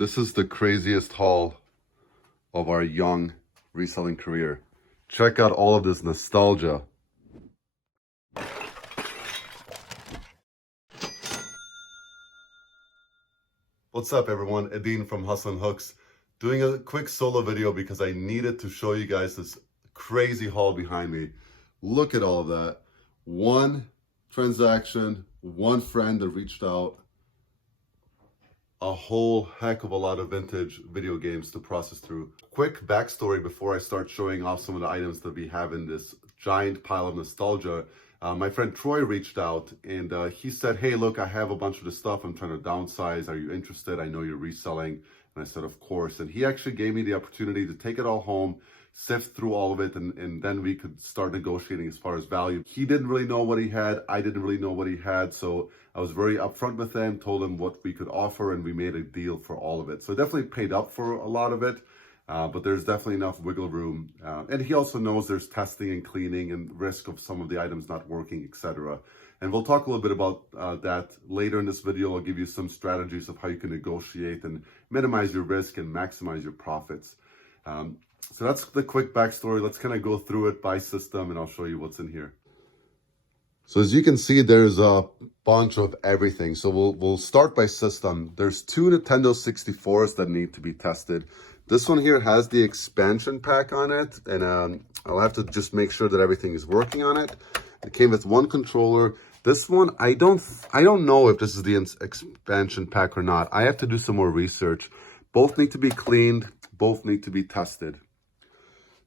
This is the craziest haul of our young reselling career. Check out all of this nostalgia. What's up everyone, Edin from Hustle and Hooks. Doing a quick solo video because I needed to show you guys this crazy haul behind me. Look at all of that. One transaction, one friend that reached out, a whole heck of a lot of vintage video games to process through. Quick backstory before I start showing off some of the items that we have in this giant pile of nostalgia. My friend Troy reached out and he said, hey, look, I have a bunch of this stuff. I'm trying to downsize. Are you interested? I know you're reselling. And I said, of course. And he actually gave me the opportunity to take it all home, sift through all of it, and then we could start negotiating as far as value. He didn't really know what he had. I didn't really know what he had. So I was very upfront with him, told him what we could offer, and we made a deal for all of it. So it definitely paid up for a lot of it, but there's definitely enough wiggle room. And he also knows there's testing and cleaning and risk of some of the items not working, etc. And we'll talk a little bit about that later in this video. I'll give you some strategies of how you can negotiate and minimize your risk and maximize your profits. So that's the quick backstory. Let's kind of go through it by system and I'll show you what's in here. So as you can see, there's a bunch of everything. So we'll start by system. There's two Nintendo 64s that need to be tested. This one here has the expansion pack on it, and I'll have to just make sure that everything is working on it. It came with one controller. This one, I don't know if this is the expansion pack or not. I have to do some more research. Both need to be cleaned. Both need to be tested.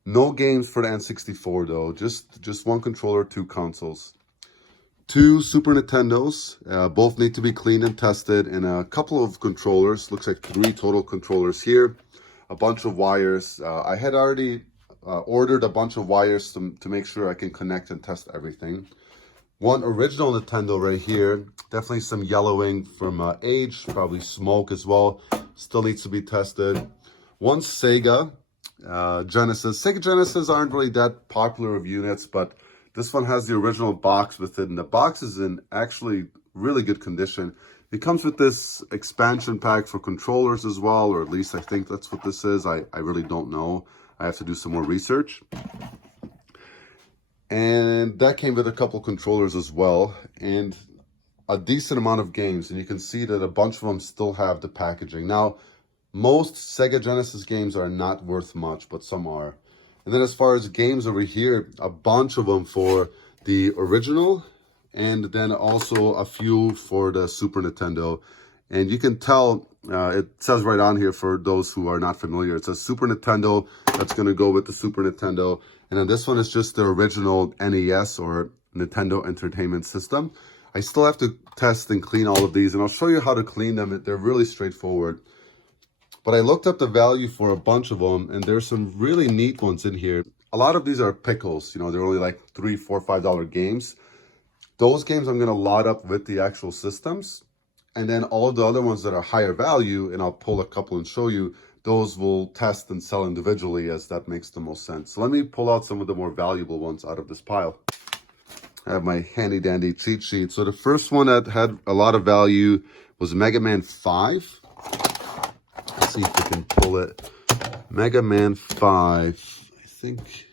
No games for the N64 though. Just one controller, two consoles. Two Super Nintendos, both need to be cleaned and tested, and a couple of controllers. Looks like 3 total controllers here. A bunch of wires. I had already ordered a bunch of wires to make sure I can connect and test everything. One original Nintendo right here. Definitely some yellowing from age, probably smoke as well. Still needs to be tested. One Sega Genesis. Sega Genesis aren't really that popular of units, but this one has the original box with it, and the box is in actually really good condition. It comes with this expansion pack for controllers as well, or at least I think that's what this is. I really don't know. I have to do some more research. And that came with a couple controllers as well, and a decent amount of games. And you can see that a bunch of them still have the packaging. Now, most Sega Genesis games are not worth much, but some are. And then as far as games over here, a bunch of them for the original, and then also a few for the Super Nintendo. And you can tell, it says right on here for those who are not familiar, it says Super Nintendo, that's going to go with the Super Nintendo. And then this one is just the original NES, or Nintendo Entertainment System. I still have to test and clean all of these, and I'll show you how to clean them. They're really straightforward. But I looked up the value for a bunch of them, and there's some really neat ones in here. A lot of these are pickles, you know, they're only like $3, $4, $5 games. Those games I'm gonna lot up with the actual systems. And then all of the other ones that are higher value, and I'll pull a couple and show you, those will test and sell individually as that makes the most sense. So let me pull out some of the more valuable ones out of this pile. I have my handy dandy cheat sheet. So the first one that had a lot of value was Mega Man 5. See if we can pull it. Mega Man 5. I think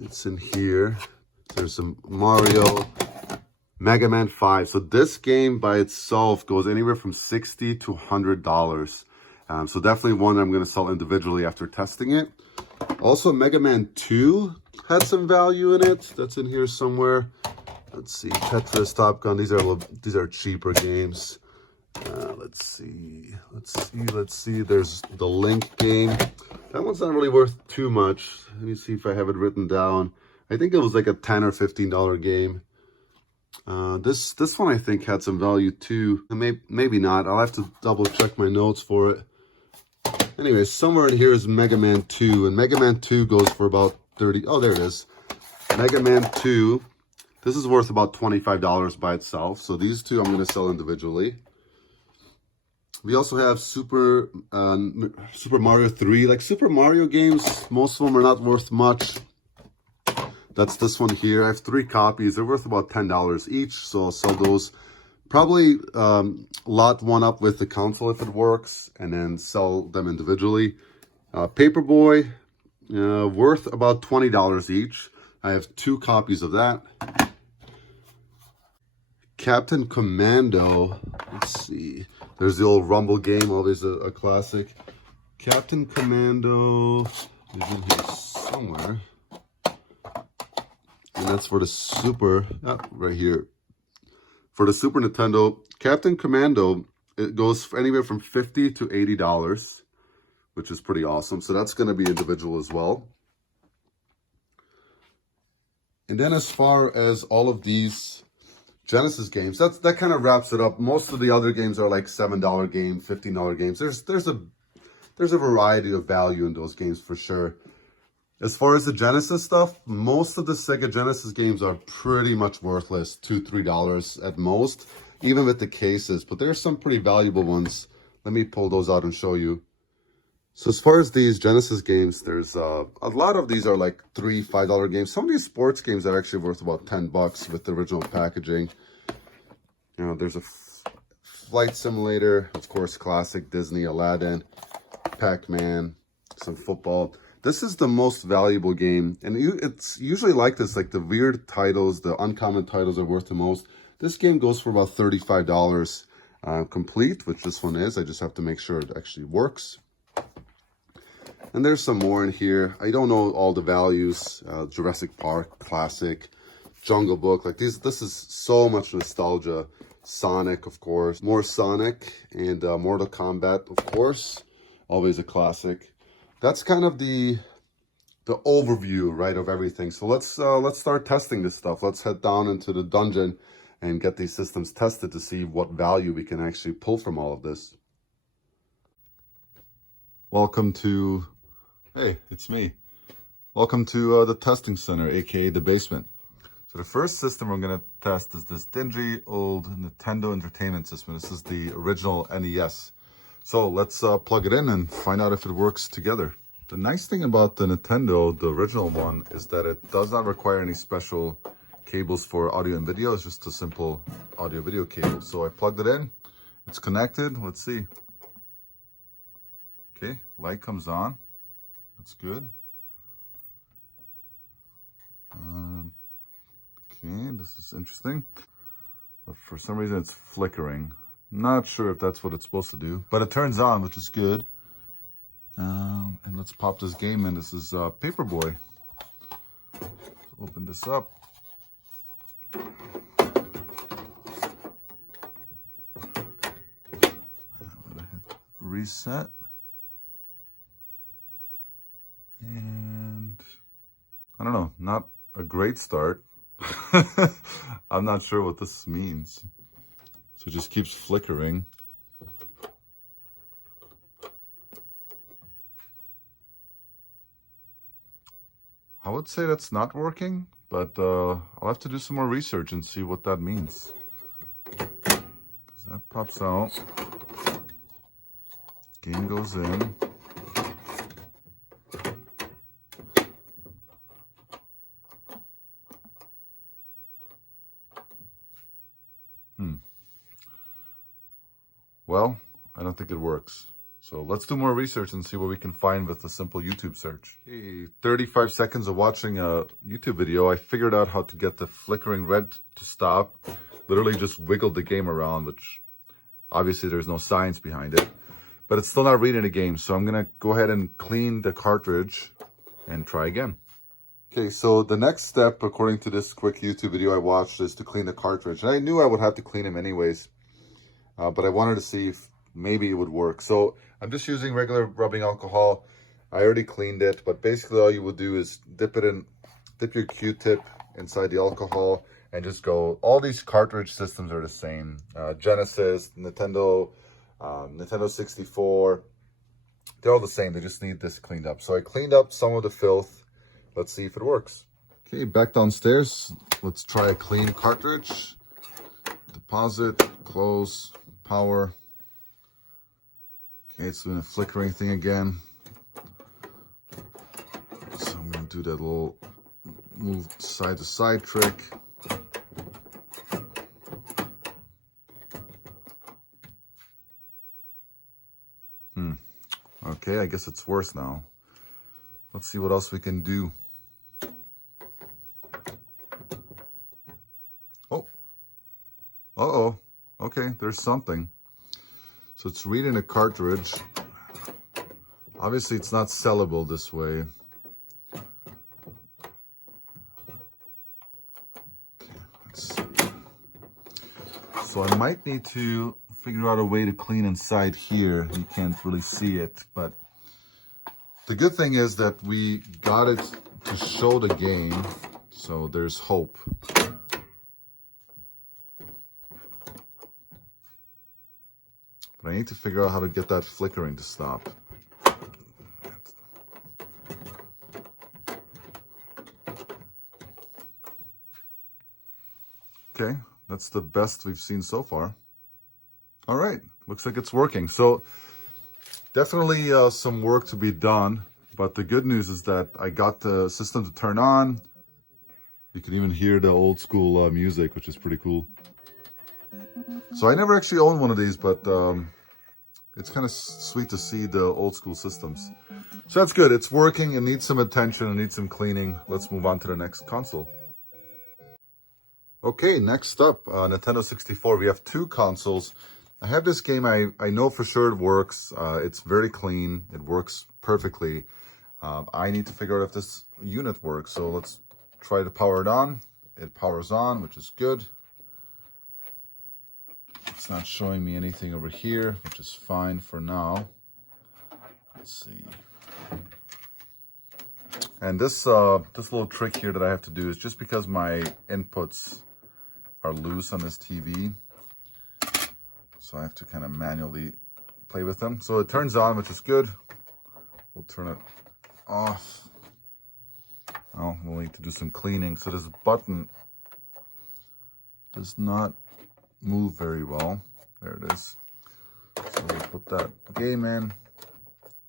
it's in here. There's some Mario. Mega Man 5. So this game by itself goes anywhere from $60 to $100. So definitely one I'm going to sell individually after testing it. Also, Mega Man 2 had some value in it. That's in here somewhere. Let's see. Tetris, Top Gun. These are cheaper games. Let's see. There's the Link game. That one's not really worth too much. Let me see if I have it written down. I think it was like a $10 or $15 game. This one I think had some value too. Maybe not. I'll have to double check my notes for it. Anyway, somewhere in here is Mega Man 2, and Mega Man 2 goes for about 30. Oh, there it is. Mega Man 2. This is worth about $25 by itself. So these two I'm going to sell individually. We also have Super Mario 3. Like Super Mario games, most of them are not worth much. That's this one here. I have 3 copies. They're worth about $10 each, so I'll sell those. Probably lot one up with the console if it works, and then sell them individually. Paperboy, worth about $20 each. I have 2 copies of that. Captain Commando, let's see. There's the old Rumble game, always a classic. Captain Commando is in here somewhere. And that's for the Super, right here. For the Super Nintendo, Captain Commando, it goes for anywhere from $50 to $80, which is pretty awesome. So that's going to be individual as well. And then as far as all of these Genesis games, that kind of wraps it up. Most of the other games are like $7 games, $15 games. There's a variety of value in those games for sure. As far as the Genesis stuff, most of the Sega Genesis games are pretty much worthless, $2, $3 at most, even with the cases. But there's some pretty valuable ones. Let me pull those out and show you. So as far as these Genesis games, there's a lot of these are like $3, $5 games. Some of these sports games are actually worth about $10 with the original packaging. You know, there's a flight simulator, of course, classic Disney, Aladdin, Pac-Man, some football. This is the most valuable game, and it's usually like this, like the weird titles, the uncommon titles are worth the most. This game goes for about $35 complete, which this one is. I just have to make sure it actually works. And there's some more in here. I don't know all the values. Jurassic Park, classic, Jungle Book, like these. This is so much nostalgia. Sonic, of course, more Sonic, and Mortal Kombat, of course, always a classic. That's kind of the overview, right, of everything. So let's start testing this stuff. Let's head down into the dungeon and get these systems tested to see what value we can actually pull from all of this. Welcome to, hey, it's me. Welcome to the testing center, aka the basement. So the first system we're going to test is this dingy old Nintendo Entertainment System. This is the original NES. So let's plug it in and find out if it works together. The nice thing about the Nintendo, the original one, is that it does not require any special cables for audio and video. It's just a simple audio video cable. So I plugged it in. It's connected. Let's see. Okay, light comes on. That's good. Okay, this is interesting. But for some reason it's flickering. Not sure if that's what it's supposed to do, but it turns on, which is good. And let's pop this game in. This is Paperboy. Open this up. I'm gonna hit reset. And I don't know, not a great start. I'm not sure what this means. So it just keeps flickering. I would say that's not working, but I'll have to do some more research and see what that means. 'Cause that pops out. Game goes in. Well, I don't think it works. So let's do more research and see what we can find with a simple YouTube search. Okay, 35 seconds of watching a YouTube video, I figured out how to get the flickering red to stop. Literally just wiggled the game around, which obviously there's no science behind it. But it's still not reading the game, so I'm gonna go ahead and clean the cartridge and try again. Okay, so the next step, according to this quick YouTube video I watched, is to clean the cartridge. And I knew I would have to clean them anyways. But I wanted to see if maybe it would work. So I'm just using regular rubbing alcohol. I already cleaned it, but basically all you would do is dip your Q-tip inside the alcohol and just go. All these cartridge systems are the same. Genesis, Nintendo 64, they're all the same. They just need this cleaned up. So I cleaned up some of the filth. Let's see if it works. Okay, back downstairs. Let's try a clean cartridge. Deposit, close, power. Okay, it's doing a flickering thing again. So I'm gonna do that little move side to side trick. Okay, I guess it's worse now. Let's see what else we can do. Oh. Uh-oh. Okay, there's something. So it's reading a cartridge. Obviously, it's not sellable this way. Okay, let's see. So I might need to figure out a way to clean inside here. You can't really see it, but the good thing is that we got it to show the game, so there's hope. But I need to figure out how to get that flickering to stop. Okay, that's the best we've seen so far. All right, looks like it's working. So definitely some work to be done, but the good news is that I got the system to turn on. You can even hear the old school music, which is pretty cool. So I never actually owned one of these, but it's kind of sweet to see the old school systems. So that's good. It's working. It needs some attention. It needs some cleaning. Let's move on to the next console. Okay, next up, Nintendo 64. We have two consoles. I have this game. I know for sure it works. It's very clean. It works perfectly. I need to figure out if this unit works. So let's try to power it on. It powers on, which is good. It's not showing me anything over here, which is fine for now. Let's see. And this little trick here that I have to do is just because my inputs are loose on this TV, so I have to kind of manually play with them. So it turns on, which is good. We'll turn it off. Oh, we'll need to do some cleaning. So this button does not move very well. There it is. So we'll put that game in,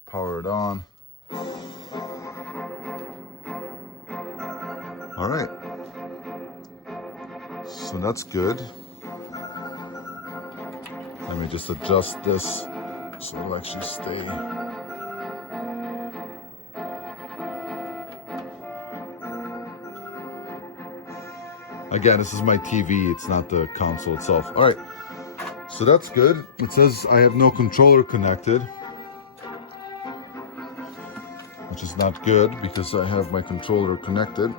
power it on. All right. So that's good. Let me just adjust this so it'll actually stay. Again, this is my TV, it's not the console itself. All right, so that's good. It says I have no controller connected, which is not good because I have my controller connected.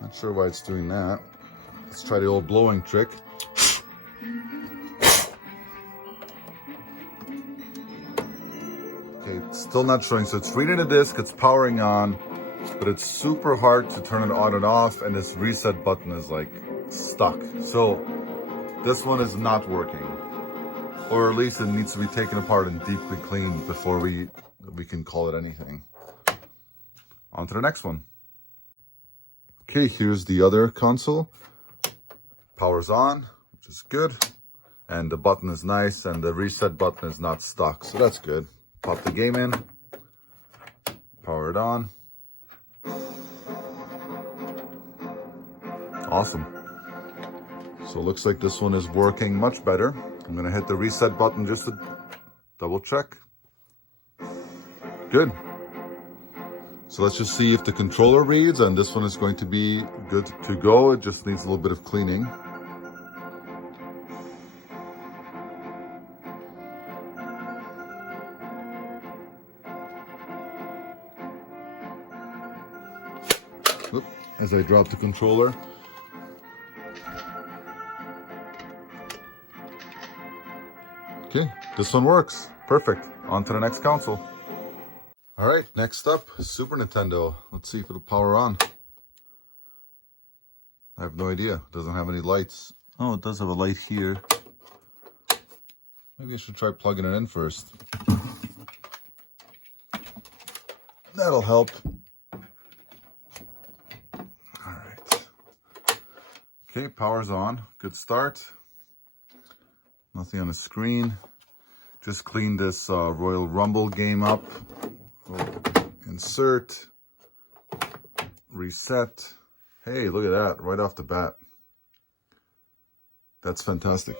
Not sure why it's doing that. Let's try the old blowing trick. Okay, it's still not showing. So it's reading the disc, it's powering on, but it's super hard to turn it on and off, and this reset button is like stuck. So this one is not working, or at least it needs to be taken apart and deeply cleaned before we can call it anything. On to the next one. Okay, here's the other console. Powers on, which is good. And the button is nice, and the reset button is not stuck, so that's good. Pop the game in, power it on. Awesome. So it looks like this one is working much better. I'm gonna hit the reset button just to double check. Good. So let's just see if the controller reads, and this one is going to be good to go. It just needs a little bit of cleaning. Oop, as I drop the controller. Okay, this one works. Perfect. On to the next console. All right, next up, Super Nintendo. Let's see if it'll power on. I have no idea. It doesn't have any lights. Oh, it does have a light here. Maybe I should try plugging it in first. That'll help. All right. Okay, power's on. Good start. Nothing on the screen. Just cleaned this Royal Rumble game up. Insert, reset. Hey, look at that, right off the bat. That's fantastic.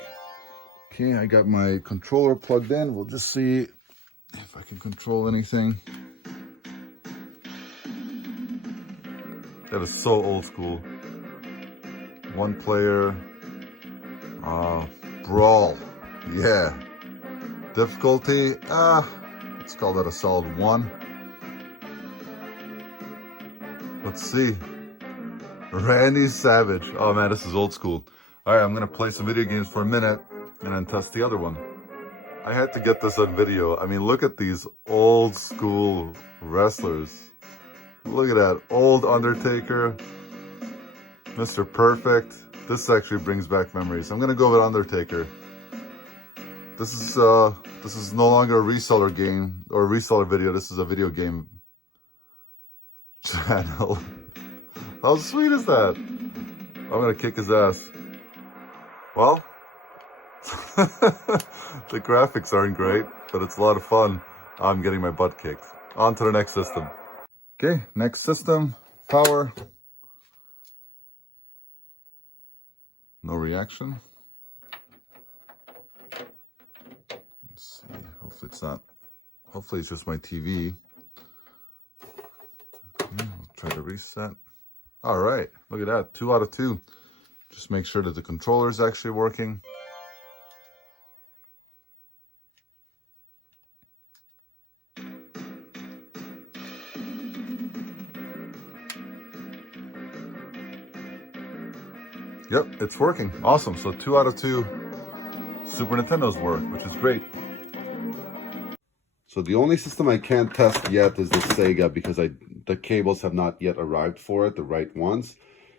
Okay, I got my controller plugged in. We'll just see if I can control anything. That is so old school. One player, brawl. Yeah. Difficulty, let's call that a solid 1. Let's see. Randy Savage. Oh man, this is old school. All right, I'm gonna play some video games for a minute and then test the other one. I had to get this on video. I mean, look at these old school wrestlers. Look at that, old Undertaker, Mr. Perfect. This actually brings back memories. I'm gonna go with Undertaker. This is no longer a reseller game or a reseller video. This is a video game channel. How sweet is that? I'm gonna kick his ass. Well, the graphics aren't great, but it's a lot of fun. I'm getting my butt kicked. On to the next system. Okay, next system, power. No reaction. Let's see, hopefully it's just my TV. Okay, I'll try to reset. All right, look at that, 2 out of 2. Just make sure that the controller is actually working. Yep, it's working. Awesome. So 2 out of 2 Super Nintendos work, which is great. So the only system I can't test yet is the Sega because the cables have not yet arrived for it, the right ones.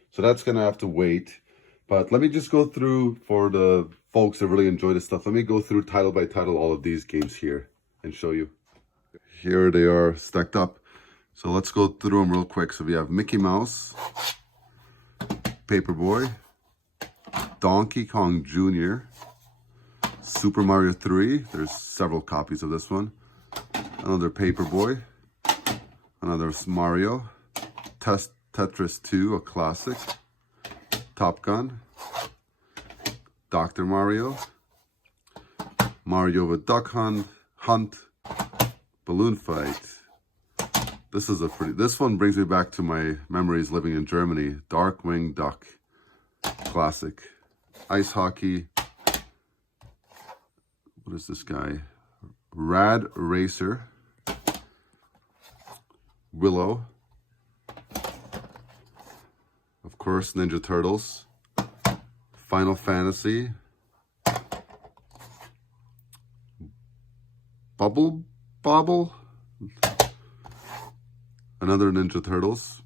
So that's going to have to wait. But let me just go through, for the folks that really enjoy this stuff, let me go through title by title all of these games here and show you. Here they are stacked up. So let's go through them real quick. So we have Mickey Mouse, Paperboy, Donkey Kong Jr., Super Mario 3. There's several copies of this one. Another Paperboy, another Mario, Tetris 2, a classic, Top Gun, Dr. Mario, Mario with Duck Hunt, Balloon Fight. This one brings me back to my memories living in Germany. Darkwing Duck, classic. Ice hockey. What is this guy? Rad Racer. Willow. Of course, Ninja Turtles. Final Fantasy. Bobble. Another Ninja Turtles.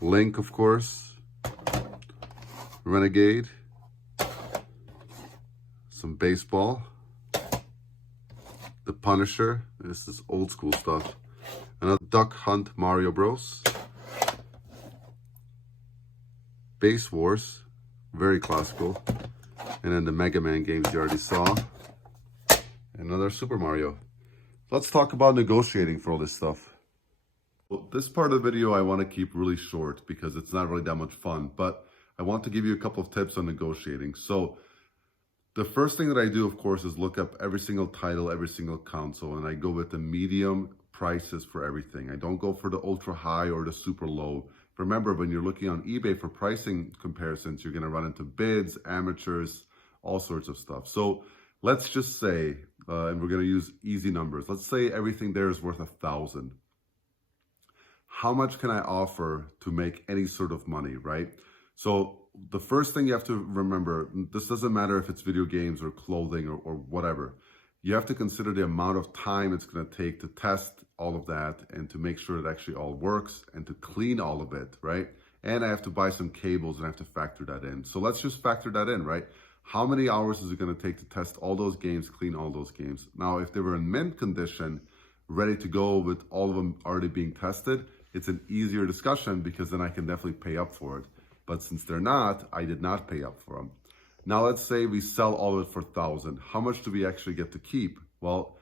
Link, of course. Renegade. Some baseball. The Punisher. This is old school stuff. Another Duck Hunt Mario Bros. Base Wars. Very classical. And then the Mega Man games you already saw. Another Super Mario. Let's talk about negotiating for all this stuff. Well, this part of the video I want to keep really short because it's not really that much fun, but I want to give you a couple of tips on negotiating. So the first thing that I do, of course, is look up every single title, every single console, and I go with the medium prices for everything. I don't go for the ultra high or the super low. Remember, when you're looking on eBay for pricing comparisons, you're going to run into bids, amateurs, all sorts of stuff. So let's just say, and we're going to use easy numbers. Let's say everything there is worth $1,000. How much can I offer to make any sort of money, right? So the first thing you have to remember, this doesn't matter if it's video games or clothing or whatever. You have to consider the amount of time it's going to take to test all of that and to make sure it actually all works and to clean all of it, right? And I have to buy some cables and I have to factor that in. So let's just factor that in, right? How many hours is it going to take to test all those games, clean all those games? Now, if they were in mint condition, ready to go with all of them already being tested, it's an easier discussion because then I can definitely pay up for it. But since they're not, I did not pay up for them. Now let's say we sell all of it for $1,000. How much do we actually get to keep? Well,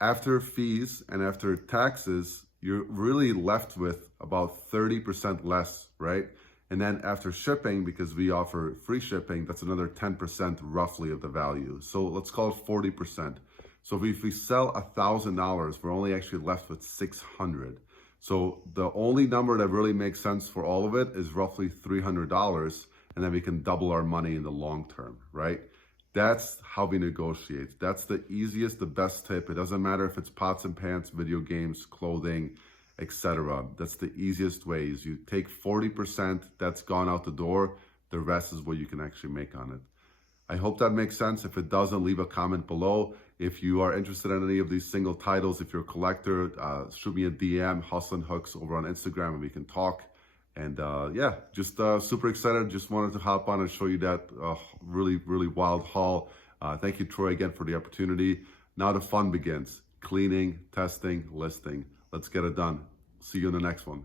after fees and after taxes, you're really left with about 30% less, right? And then after shipping, because we offer free shipping, that's another 10% roughly of the value. So let's call it 40%. So if we sell $1,000, we're only actually left with 600. So the only number that really makes sense for all of it is roughly $300, and then we can double our money in the long term, right? That's how we negotiate. That's the easiest, the best tip. It doesn't matter if it's pots and pans, video games, clothing, etc. That's the easiest way. Is you take 40% that's gone out the door, the rest is what you can actually make on it. I hope that makes sense. If it doesn't, leave a comment below. If you are interested in any of these single titles, if you're a collector, shoot me a DM, Hustlin' Hooks over on Instagram, and we can talk. And yeah, just super excited. Just wanted to hop on and show you that really, really wild haul. Thank you, Troy, again for the opportunity. Now the fun begins. Cleaning, testing, listing. Let's get it done. See you in the next one.